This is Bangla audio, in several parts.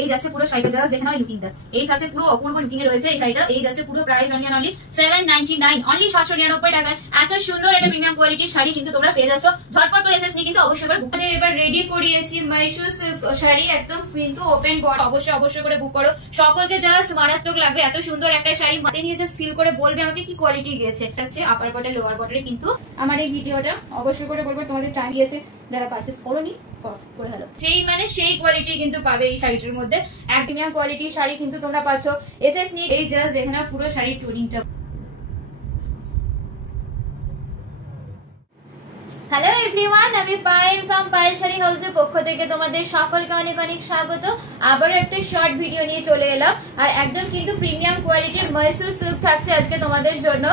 এই যাচ্ছে পুরো শাড়িটা, জাস্ট দেখে নাও লুকিংটা। এই থাকছে পুরো অপূর্ব লুকিং এ রয়েছে এই শাড়িটা। এই যাচ্ছে পুরো প্রাইস অনলি অনলি 799, অনলি 799 টাকায় এত সুন্দর একটা প্রিমিয়াম কোয়ালিটির শাড়ি কিন্তু তোমরা পেয়ে যাচ্ছ। ঝটপট করে এসএস নিয়ে কিন্তু অবশ্যই করে বুক করে। এবার রেডি করিয়েছি মহীশূর সিল্ক শাড়ি, একদম কিন্তু ওপেন বর্ডার, অবশ্যই করে বুক করো। সকলকে জাস্ট মারাত্মক লাগবে এত সুন্দর একটা শাড়ি। মাথায় নিয়ে জাস্ট ফিল করে বলবে আমাকে কি কোয়ালিটি গিয়েছে। এটা হচ্ছে আপার বর্ডার লোয়ার বর্ডারে কিন্তু আমার এই ভিডিওটা অবশ্যই করে বলবো তোমাদের টাইম গিয়েছে, যারা পারচেস করোনি করে হলো সেই মানে সেই কোয়ালিটি কিন্তু পাবে এই শাড়িটার মধ্যে। এক প্রিমিয়াম কোয়ালিটির শাড়ি কিন্তু তোমরা পাচ্ছ এসএস নিয়ে। এই জাস্ট দেখে নাও পুরো শাড়ির টোনিংটা। হ্যালো এভরিওয়ান, আমি পায়েল ফ্রম পায়েল শাড়ি হাউসের পক্ষ থেকে তোমাদের সকলকে অনেক অনেক স্বাগত। আবারও একটা শর্ট ভিডিও নিয়ে চলে এলাম, আর একদম কিন্তু প্রিমিয়াম কোয়ালিটির মহীশূর সিল্ক থাকছে আজকে তোমাদের জন্য।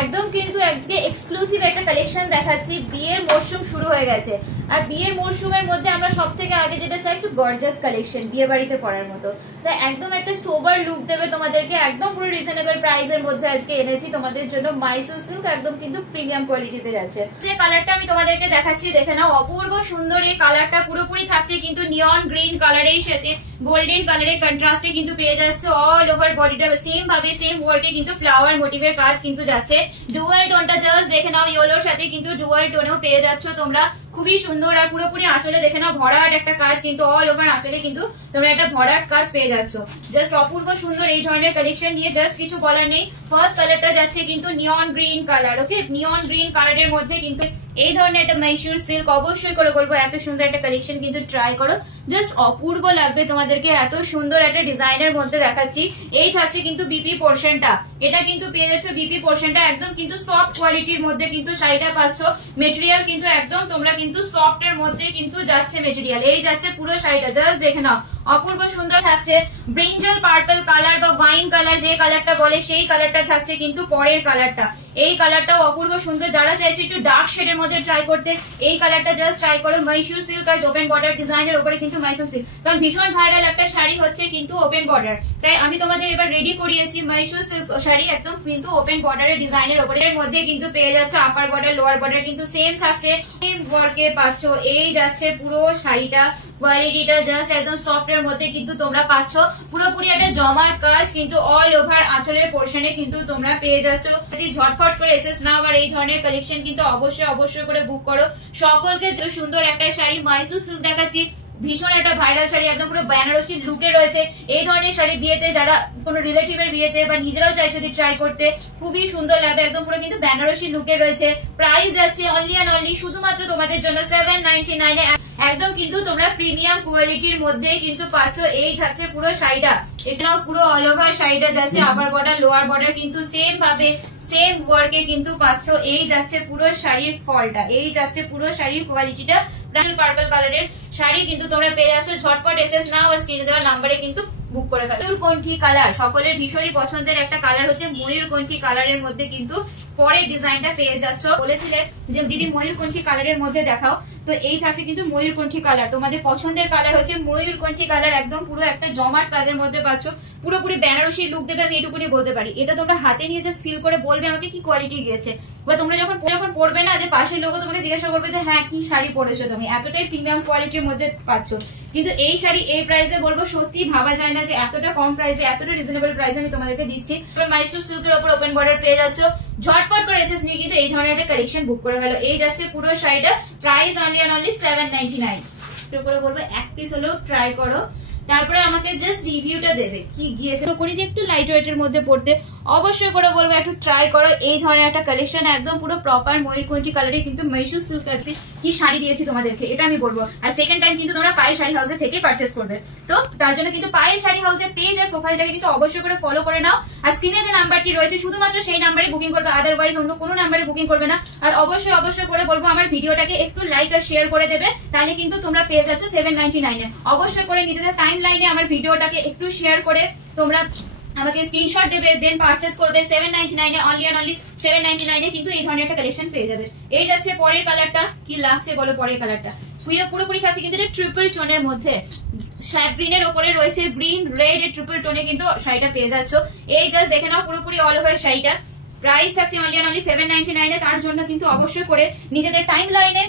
একদম কিন্তু আজকে এক্সক্লুসিভ একটা কালেকশন দেখাচ্ছি। বিয়ের মরশুম শুরু হয়ে গেছে, আর বিয়ের মরশুমের মধ্যে আমরা সব থেকে আগে যেটা চাই একটু গর্জাস কালেকশন, বিয়ে বাড়িতে পরার মতো। তাই একদম একটা সোবার লুক দেবে তোমাদেরকে, একদম পুরো রিজনেবল প্রাইসের মধ্যে আজকে এনেছি তোমাদের জন্য মহীশূর সিল্ক, একদম কিন্তু প্রিমিয়াম কোয়ালিটিতে যাচ্ছে। যে কালারটা আমি তোমাদেরকে দেখাচ্ছি দেখে নাও, অপূর্ব সুন্দর এই কালারটা পুরোপুরি থাকছে কিন্তু নিয়ন গ্রিন কালারের সাথে গোল্ডেন কালারের কন্ট্রাস্টে কিন্তু পেয়ে যাচ্ছে। অল ওভার বডিটা সেম ভাবে সেম ওয়ার্কে কিন্তু ফ্লাওয়ার মোটিভের কাজ কিন্তু যাচ্ছে। ডুয়াল টোনটা জাস্ট দেখে নাও, ইয়েলোর সাথে কিন্তু ডুয়াল টোনেও পেয়ে যাচ্ছ তোমরা, খুবই সুন্দর। আর পুরোপুরি আঁচলে দেখে নাও ভরাট একটা কাজ কিন্তু অল ওভার আঁচলে কিন্তু তোমরা একটা ভরাট কাজ পেয়ে যাচ্ছ। জাস্ট অপূর্ব সুন্দর এই ধরনের কালেকশন নিয়ে জাস্ট কিছু বলার নেই। ফার্স্ট কালারটা যাচ্ছে কিন্তু নিয়ন গ্রিন কালার। ওকে, নিয়ন গ্রিন কালারের মধ্যে কিন্তু এই ধরনের একটা মহীশূর সিল্ক অবশ্যই করে বলবো এত সুন্দর একটা কালেকশন কিন্তু ট্রাই করো, জাস্ট অপূর্ব লাগবে তোমাদেরকে। এত সুন্দর একটা ডিজাইনের মধ্যে দেখাচ্ছি। এই থাকছে কিন্তু বিপি পোর্শনটা, এটা কিন্তু পেয়ে যাচ্ছ বিপি পোর্শনটা, একদম কিন্তু সফট কোয়ালিটির মধ্যে কিন্তু শাড়িটা পাচ্ছ। মেটেরিয়াল কিন্তু একদম তোমরা কিন্তু সফট এর মধ্যে কিন্তু যাচ্ছে মেটেরিয়াল। এই যাচ্ছে পুরো শাড়িটা, জাস্ট দেখে নাও অপূর্ব সুন্দর থাকছে। ব্রিঞ্জাল পার্পল কালার বা ওয়াইন কালার যে কালারটা বলে সেই কালারটা থাকছে কিন্তু পরের কালারটা। এই কালারটাও অপূর্ব সুন্দর। যারা চাইছে একটু ডার্ক শেডের মধ্যে ট্রাই করতে, এই কালারটা জাস্ট ট্রাই করো। মহীশূর সিল্ক আর ওপেন বর্ডার ডিজাইনের উপরে কিন্তু মহীশূর সিল্ক, কারণ ভীষণ ভাইরাল একটা শাড়ি হচ্ছে কিন্তু ওপেন বর্ডার। তাই আমি তোমাদের এবার রেডি করিয়েছি মহীশূর সিল্ক শাড়ি, একদম কিন্তু ওপেন বর্ডারের ডিজাইনের উপরে। এর মধ্যে কিন্তু পেয়ে যাচ্ছে আপার বর্ডার লোয়ার বর্ডার কিন্তু সেম থাকছে, সেম ওয়ার্কে পাচ্ছ। এই যাচ্ছে পুরো শাড়িটা, কোয়ালিটিটা জাস্ট একদম সফট এর মধ্যে কিন্তু তোমরা পাচ্ছ। পুরোপুরি একটা জমাট কাজ কিন্তু অল ওভার আঁচলের পোর্শনে কিন্তু তোমরা পেয়ে যাচ্ছ। ঝটফট করে এসএস নাও, আর এই ধরনের কালেকশন কিন্তু অবশ্যই করে বুক করো। সকলকে সুন্দর একটা শাড়ি মহীশূর সিল্ক দেখাচ্ছি, ভীষণ একটা ভাইরাল শাড়ি, একদম পুরো বেনারসি লুকে রয়েছে। এই ধরনের শাড়ি বিয়েতে, যারা কোনো রিলেটিভের বিয়েতে বা নিজেরাও চাইছে যদি ট্রাই করতে, খুবই সুন্দর লাগবে। একদম পুরো কিন্তু বেনারসি লুকে রয়েছে। প্রাইস যাচ্ছে অনলি অ্যান্ড অনলি শুধুমাত্র তোমাদের জন্য 799 এ। একদম কিন্তু তোমরা প্রিমিয়াম কোয়ালিটির মধ্যে কিন্তু পাচ্ছ। এই যাচ্ছে পুরো শাড়িটা, এটাও পুরো অল ওভার শাড়িটা যাচ্ছে আপার বর্ডার লোয়ার বর্ডার কিন্তু সেম ভাবে সেম ওয়ার্কে কিন্তু পাচ্ছ। এই যাচ্ছে পুরো শাড়ির ফলটা, এই যাচ্ছে পুরো শাড়ির কোয়ালিটিটা। পার্পল কালারের শাড়ি কিন্তু তোমরা পেয়ে যাচ্ছ। ঝটপট এসএস নাও, স্ক্রিনে দেওয়া নাম্বারে কিন্তু বুক করে ফেলো। ময়ূরকণ্ঠী কালার সকলের ভীষণই পছন্দের একটা কালার হচ্ছে ময়ূরকণ্ঠী কালারের মধ্যে কিন্তু পরের ডিজাইনটা পেয়ে যাচ্ছ। বলেছিলে যে দিদি ময়ূরকণ্ঠী কালারের মধ্যে দেখাও, তো এই থাকছে কিন্তু ময়ূরকণ্ঠী কালার। তোমাদের পছন্দের কালার হচ্ছে ময়ূরকণ্ঠী কালার, একদম পুরো একটা জমাট কাজের মধ্যে পাচ্ছ। পুরোপুরি বেনারসি লুক দেবে, আমি এটুকুনি বলতে পারি। এটা তোমরা হাতে নিয়ে জাস্ট ফিল করে বলবে আমাকে কি কোয়ালিটি গিয়েছে, বা তোমরা যখন পড়বে না যে পাশের লোক তোমাকে জিজ্ঞাসা করবে যে হ্যাঁ কি শাড়ি পরেছো তুমি, এতটাই প্রিমিয়াম কোয়ালিটির মধ্যে পাচ্ছ। কিন্তু এই শাড়ি এই প্রাইসে বলবো সত্যি ভাবা যায় না যে এতটা কম প্রাইসে, এতটা রিজনেবল প্রাইসে আমি তোমাদেরকে দিচ্ছি। মহীশূর সিল্কের উপর ওপেন বর্ডার পেয়ে যাচ্ছ। ঝটপট করে এসএস নিয়ে কিন্তু এই ধরনের একটা কালেকশন বুক করে ফেলো। এই যাচ্ছে পুরো শাড়িটা, প্রাইস অনলি অ্যান্ড অনলি 799। করে বলবো এক পিস হলেও ট্রাই করো, তারপরে আমাকে জাস্ট রিভিউটা দেবে কি গিয়েছে। তো করি যে একটু লাইট ওয়েটের মধ্যে পড়তে, অবশ্যই করে বলবো একটু ট্রাই করো এই ধরনের একটা কালেকশন। একদম পুরো প্রপার ময়ূরকণ্ঠী কালারে কিন্তু মহীশূর সিল্ক আজকে কি শাড়ি দিয়েছি তোমাদেরকে, এটা আমি বলবো। আর সেকেন্ড টাইম কিন্তু তোমরা পায়েল শাড়ি হাউসে থেকে পারচেস করবে, তো তার জন্য কিন্তু পায়েল শাড়ি হাউসের পেজ আর প্রোফাইলটাকে কিন্তু অবশ্যই করে ফলো করে নাও। আর স্ক্রিনে যে নাম্বারটি রয়েছে শুধুমাত্র সেই নাম্বারে বুকিং করবে, আদারওয়াইজ অন্য কোনো নাম্বারে বুকিং করবে না। আর অবশ্যই করে বলবো আমার ভিডিওটাকে একটু লাইক আর শেয়ার করে দেবে, তাহলে কিন্তু তোমরা পেয়ে যাচ্ছ 799 এ। অবশ্যই করে নিজেদের টাইম লাইনে আমার ভিডিওটাকে একটু শেয়ার করে তোমরা আমাকে স্ক্রিনশট দেবে, দেন পারচেস করবে 799 এ। অনলি অ্যান্ড অনলি 799 এ কিন্তু এই ধরনের একটা কালেকশন পেয়ে যাবে। এই যাচ্ছে পরের কালারটা, কি লাগছে বলো পরের কালারটা। পুরোপুরি থাকছে কিন্তু এটা ট্রিপল টোনের মধ্যে, গ্রিনের ওপরে রয়েছে গ্রিন রেড এর ট্রিপল টোনে কিন্তু শাড়িটা পেয়ে যাচ্ছ। এই জাস্ট দেখে নাও পুরোপুরি অল ওভার শাড়িটা। প্রাইস থাকছে অনলি অ্যান্ড অনলি 799 এ। তার জন্য কিন্তু অবশ্যই করে নিজেদের টাইম লাইনে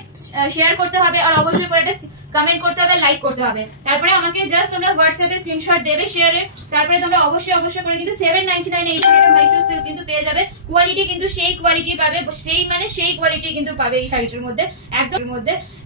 শেয়ার করতে হবে, আর অবশ্যই করে এটা কমেন্ট করতে হবে, লাইক করতে হবে। তারপরে আমাকে জাস্ট তোমরা হোয়াটসঅ্যাপে স্ক্রিনশট দেবে শেয়ারের। তারপরে তোমরা অবশ্যই করে কিন্তু 799 এই শাড়িটা মাইশোর সিল্ক কিন্তু পেয়ে যাবে। কোয়ালিটি কিন্তু সেই কোয়ালিটি পাবে, সেই কোয়ালিটি কিন্তু পাবে এই শাড়িটার মধ্যে।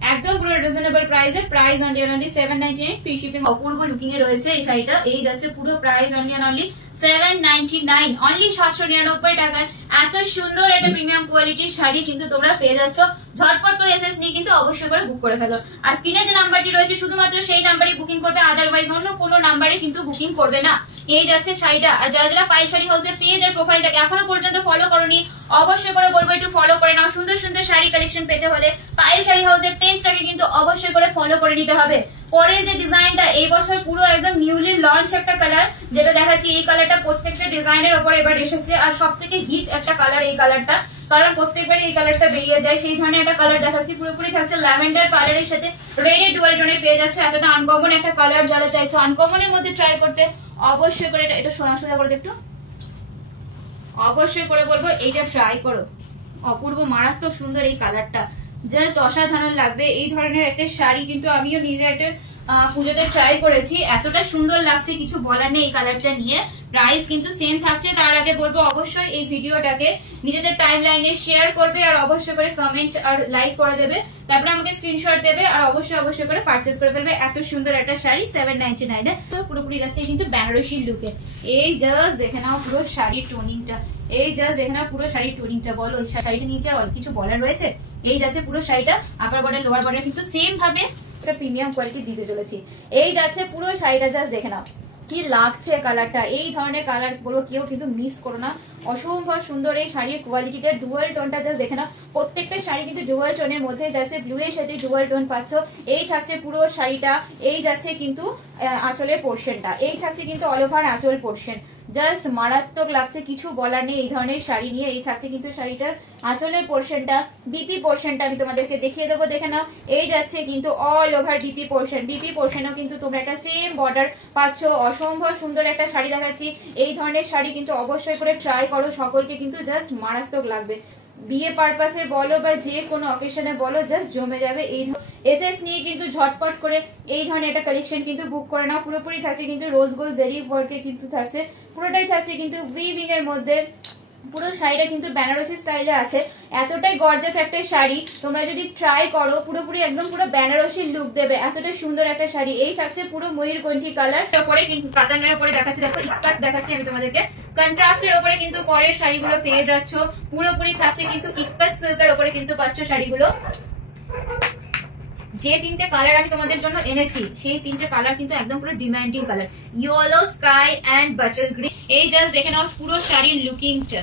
একদম পুরো রিজনেবল প্রাইসে, প্রাইস অনলি 799, ফ্রি শিপিং। অপূর্ব লুকিং এ রয়েছে এই শাড়িটা। এই যাচ্ছে পুরো প্রাইস অনলি 799, অনলি 799 টাকায় এত সুন্দর একটা প্রিমিয়াম কোয়ালিটির শাড়ি কিন্তু তোমরা পেয়ে যাচ্ছ। ঝটপট করে এসএস নিয়ে কিন্তু অবশ্যই করে বুক করে ফেলো। আর স্ক্রিনে যে নাম্বারটি রয়েছে শুধুমাত্র সেই নাম্বারে বুকিং করবে, আদারওয়াইজ অন্য কোনো নাম্বারে কিন্তু বুকিং করবে না। এই যাচ্ছে শাড়িটা। আর যারা পায়েল শাড়ি হাউসের পেজ আর প্রোফাইলটাকে এখনো পর্যন্ত ফলো করোনি, অবশ্যই করে বলবো একটু ফলো করে নাও। সুন্দর সুন্দর শাড়ি কালেকশন পেতে হলে পায়েল শাড়ি হাউসের পেজটাকে কিন্তু অবশ্যই করে ফলো করে নিতে হবে। পরের যে ডিজাইনটা এই বছর পুরো একদম নিউলি লঞ্চ একটা কালার, যেটা দেখাচ্ছি এই কালারটা প্রত্যেকটা ডিজাইনের উপর এবার এসেছে। আর সব থেকে হিট একটা কালার এই কালারটা, কারণ প্রত্যেকবার এই কালারটা বেরিয়ে যায়, সেই ধরনের একটা কালার দেখাচ্ছি। পুরোপুরি থাকছে ল্যাভেন্ডার কালারের সাথে রেড ডুয়াল টোনে পেয়ে যাচ্ছে। এতটা আনকমন একটা কালার যারা চাইছো আনকমনের মধ্যে ট্রাই করতে, অবশ্যই করে এটা সোজা করে একটু অবশ্যই করে বলবো এইটা ট্রাই করো। অপূর্ব মারাত্মক সুন্দর এই কালারটা, জাস্ট অসাধারণ লাগবে। এই ধরনের একটা শাড়ি কিন্তু আমিও নিজে একটা পুজোতে ট্রাই করেছি, এতটা সুন্দর লাগছে কিছু বলার নেই এই কালারটা নিয়ে। প্রাইস কিন্তু সেম থাকছে। তার আগে বলবো অবশ্যই এই ভিডিওটাকে নিজেদের টাইম লাইনে শেয়ার করবে, আর অবশ্যই করে কমেন্ট আর লাইক করে দেবে। তারপরে আমাকে স্ক্রিনশট দেবে, আর অবশ্যই করে পারচেজ করে ফেলবে। এত সুন্দর একটা শাড়ি 799 তো পুরোপুরি যাচ্ছে কিন্তু বেনারসি লুকে। এই জাস্ট দেখে নাও পুরো শাড়ির টোনিংটা, বলো শাড়িটা নিয়ে কি আর কিছু বলার রয়েছে। এই যাচ্ছে পুরো শাড়িটা, আপার বর্ডার লোয়ার বর্ডার কিন্তু সেম ভাবে প্রিমিয়াম কোয়ালিটি দিতে চলেছি। এই যাচ্ছে পুরো শাড়িটা, জাস্ট দেখে নাও কি লাগছে কালারটা। এই ধরনের কালার গুলো কেউ কিন্তু মিস করো না, অসম্ভব সুন্দর এই শাড়ির কোয়ালিটিটা। ডুয়াল টোনটা জাস্ট দেখে নাও, প্রত্যেকটা শাড়ি কিন্তু ডুয়াল টোনের মধ্যে যাচ্ছে, ব্লু এর সাথে ডুয়াল টোন পাচ্ছ। এই থাকছে পুরো শাড়িটা, এই যাচ্ছে কিন্তু আঁচলের পোর্শনটা, এই থাকছে কিন্তু অল ওভার আঁচল পোর্শন। জাস্ট মারাত্মক লাগছে, কিছু বলার নেই এই ধরনের শাড়ি নিয়ে। এই থাকছে কিন্তু শাড়িটার আঁচলের পোর্শনটা, বিপি পোর্শনটা আমি তোমাদেরকে দেখিয়ে দেবো, দেখে নাও। এই যাচ্ছে কিন্তু অল ওভার বিপি পোর্শনও কিন্তু তোমরা একটা সেম বর্ডার পাচ্ছ। অসম্ভব সুন্দর একটা শাড়ি দেখাচ্ছি। এই ধরনের শাড়ি কিন্তু অবশ্যই করে ট্রাই করো, সকলকে কিন্তু জাস্ট মারাত্মক লাগবে। বিয়ে পারপাসে বলো বা যে কোনো অকেশনে বলো, জাস্ট জমে যাবে। এই এসএস নিয়ে কিন্তু ঝটপট করে এই ধরনের একটা কালেকশন কিন্তু বুক করে নাও। পুরোপুরি থাকছে কিন্তু রোজ গোল্ড জেরি ওয়ার্কে কিন্তু থাকছে, পুরোটাই থাকছে কিন্তু উইভিং এর মধ্যে। পুরো শাড়িটা কিন্তু বেনারসি স্টাইলে আছে, এতটাই গর্জাস একটা শাড়ি। তোমরা যদি ট্রাই করো পুরোপুরি একদম পুরো বেনারসি লুক দেবে, এতটা সুন্দর একটা শাড়ি। এই থাকছে পুরো ময়ূরকণ্ঠী কালার উপরে, কিন্তু কাতানের উপরে দেখাচ্ছি, দেখো ইক্কাত দেখাচ্ছি আমি তোমাদেরকে। কন্ট্রাস্টের উপরে কিন্তু পরের শাড়িগুলো পেয়ে যাচ্ছ, পুরোপুরি থাকছে কিন্তু ইক্কাত সিল্কের উপরে কিন্তু পাচ্ছ শাড়িগুলো। যে তিনটে কালার আমি তোমাদের জন্য এনেছি সেই তিনটে কালার কিন্তু একদম পুরো demanding colour, yellow, sky and butter green. এই জাস্ট দেখে নাও পুরো শাড়ির লুকিংটা,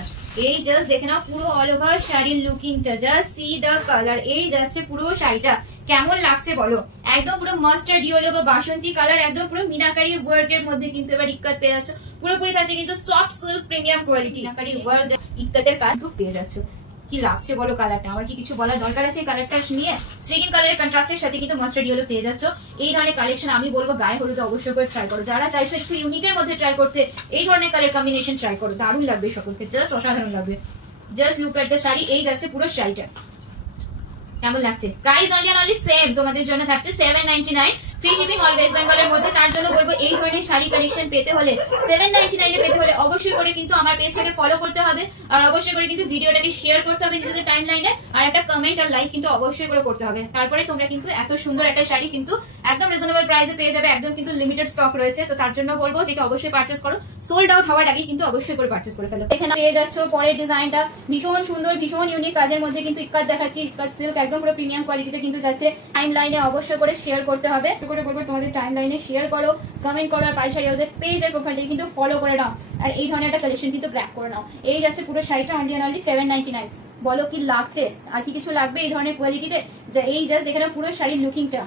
পুরো অল ওভার শাড়ির লুকিংটা, জাস্ট সি দ্য কালার। এই যাচ্ছে পুরো শাড়িটা, কেমন লাগছে বলো। একদম পুরো মাস্টার্ড ইয়েলো বা বাসন্তী কালার, একদম পুরো মিনাকারি ওয়ার্ক এর মধ্যে কিন্তু এবার ইক্কাত পেয়ে যাচ্ছ। পুরোপুরি থাকছে কিন্তু soft silk premium quality, meenakari work ইক্কাতের কাজ পেয়ে যাচ্ছ। কি লাগছে বলো কালারটা, আমার কি কিছু বলার দরকার আছে এই কালারটা নিয়ে? স্ট্রিকিং কালারের কন্ট্রাস্টের সাথে কিন্তু মাস্টার্ড ইয়েলো পেয়ে যাচ্ছ। এই ধরনের কালেকশন আমি বলবো গায়ে হলুদে অবশ্যই করে ট্রাই করো। যারা চাইছো একটু ইউনিকের মধ্যে ট্রাই করতে, এই ধরনের কালার কম্বিনেশন ট্রাই করো, দারুণ লাগবে সকলকে, জাস্ট অসাধারণ লাগবে। Just look at the sari. এই যাচ্ছে পুরো শাড়িটা, কেমন লাগছে। প্রাইস অনলি সেম তোমাদের জন্য থাকছে 799, ফ্রি শিপিং অল ওয়েস্ট বেঙ্গলের মধ্যে। তার জন্য বলবো এই ধরনের শাড়ি কালেকশন পেতে হলে 799 পেতে হলে অবশ্যই করে কিন্তু আমার পেজটাকে ফলো করতে হবে, আর অবশ্যই করে কিন্তু ভিডিওটাকে শেয়ার করতে হবে নিজেদের টাইম লাইনে, আর একটা কমেন্ট আর লাইক কিন্তু অবশ্যই করে করতে হবে। তারপরে তোমরা কিন্তু এত সুন্দর একটা শাড়ি কিন্তু একদম রিজনেবল প্রাইসে পেয়ে যাবে। একদম কিন্তু লিমিটেড স্টক রয়েছে, তো তার জন্য বলবো যেটা অবশ্যই পারচেজ করো, সোল্ড আউট হওয়ার আগে কিন্তু অবশ্যই করে পারচেজ করে ফেলো। এখানে পেয়ে যাচ্ছ পরের ডিজাইনটা, ভীষণ সুন্দর ভীষণ ইউনিক কাজের মধ্যে কিন্তু ইক্কাত দেখাচ্ছি, ইক্কাত সিল্ক একদম পুরো প্রিমিয়াম কোয়ালিটিতে কিন্তু যাচ্ছে। টাইম লাইনে অবশ্যই করে শেয়ার করতে হবে, বলবো তোমাদের টাইম লাইনে শেয়ার করো, কমেন্ট করো, আর পায়েল শাড়ি হাউসের পেজ আর প্রোফাইলটা কিন্তু ফলো করে নাও, আর এই ধরনের একটা কালেকশন কিন্তু গ্র্যাব করে নাও। এই যাচ্ছে পুরো শাড়িটা অনলি 799। বলো কি লাগছে, আর কি কিছু লাগবে এই ধরনের কোয়ালিটিতে? এই জাস্ট এখানে পুরো শাড়ির লুকিংটা,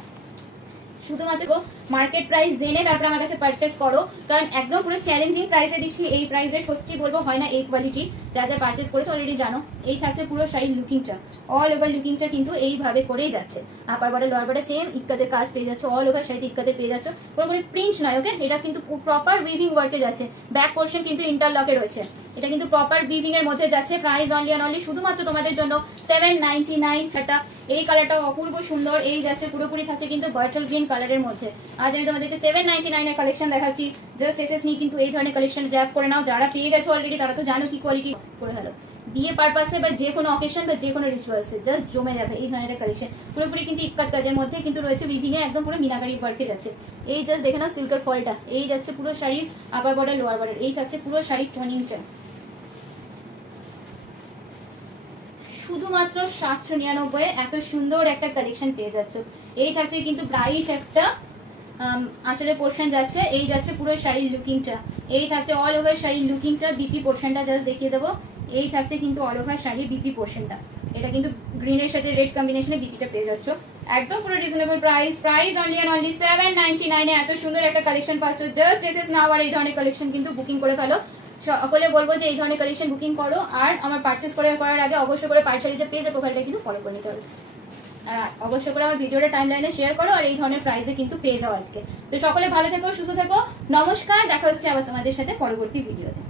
শুধুমাত্র মার্কেট প্রাইস জেনে তারপরে আমার কাছে পারচেস করো, কারণ একদম পুরো চ্যালেঞ্জিং প্রাইসে দিচ্ছি। এই প্রাইসে সত্যি বলবো হয় না এই কোয়ালিটি। যা যা পারচেস করেছো অলরেডি জানো। এই থাকছে পুরো শাড়ির লুকিংটা, অল ওভার লুকিংটা কিন্তু এইভাবে করেই যাচ্ছে। Upper border lower border same ইক্কাদের কাজ পেয়ে যাচ্ছে, অল ওভার শাড়িতে ইক্কাদের পেয়ে যাচ্ছে। পুরোপুরি প্রিন্ট নয়, ওকে, এটা কিন্তু প্রপার উইভিং ওয়ার্কে যাচ্ছে। ব্যাক পোর্শন কিন্তু ইন্টারলকে রয়েছে, এটা কিন্তু প্রপার উইভিং এর মধ্যে যাচ্ছে। প্রাইস অনলি অ্যান্ড অনলি শুধুমাত্র তোমাদের জন্য 799। এটা এই কালারটা অপূর্ব সুন্দর, এই যাচ্ছে পুরোপুরি থাকছে কিন্তু বার্টল গ্রিন কালারের মধ্যে। আজ আমি তোমাদেরকে 799 এর কালেকশন দেখাচ্ছি। জাস্ট এসএস নিয়ে কিন্তু এই ধরনের কালেকশন গ্র্যাব করে নাও। যারা পেয়ে গেছো অলরেডি তারা তো জানো কি কোয়ালিটি করে হলো। বিয়ে পারপাসে বা যে কোনো অকেশন বা যে কোনো রিচুয়ালসে জাস্ট জমে যাবে এই ধরনের কালেকশন। পুরোপুরি কিন্তু ইক্কাত কাজের মধ্যে কিন্তু রয়েছে, উইভিং এ একদম পুরো মিনাকারি ওয়ার্কে যাচ্ছে। এই জাস্ট দেখে নাও সিল্কের ফলটা, এই যাচ্ছে পুরো শাড়ির আপার বর্ডার লোয়ার বর্ডার, এই থাকছে পুরো শাড়ির টোনিংটা। শুধুমাত্র 799 এত সুন্দর একটা কালেকশন পেয়ে যাচ্ছ। এই থাকছে কিন্তু ব্রাইট একটা আঁচলের পোর্শন যাচ্ছে, এই যাচ্ছে পুরো শাড়ির লুকিংটা। এই থাকছে অল ওভার শাড়ির লুকিংটা। বিপি পোর্শনটা জাস্ট দেখিয়ে দেবো, এই থাকছে কিন্তু অল ওভার শাড়ির বিপি পোর্শনটা। এটা কিন্তু গ্রিনের সাথে রেড কম্বিনেশনে বিপিটা পেয়ে যাচ্ছ একদম পুরো reasonable price. Price only and only 799 এ এত সুন্দর একটা কালেকশন পাচ্ছ। জাস্ট এসএস নাও আর এই ধরনের কালেকশন কিন্তু বুকিং করে ফেলো। সকলে বলবো যে এই ধরনের কালেকশন বুকিং করো, আর আমার পারচেস করার আগে অবশ্যই করে পাইচারি যে পেজের প্রোফাইলটা কিন্তু ফলো করে নিতে হবে। আর অবশ্যই করে আমার ভিডিওটা টাইম লাইনে শেয়ার করো, আর এই ধরনের প্রাইসে কিন্তু পেয়ে যাও আজকে। তো সকলে ভালো থেকো, সুস্থ থেকো, নমস্কার। দেখা হচ্ছে আবার তোমাদের সাথে পরবর্তী ভিডিওতে।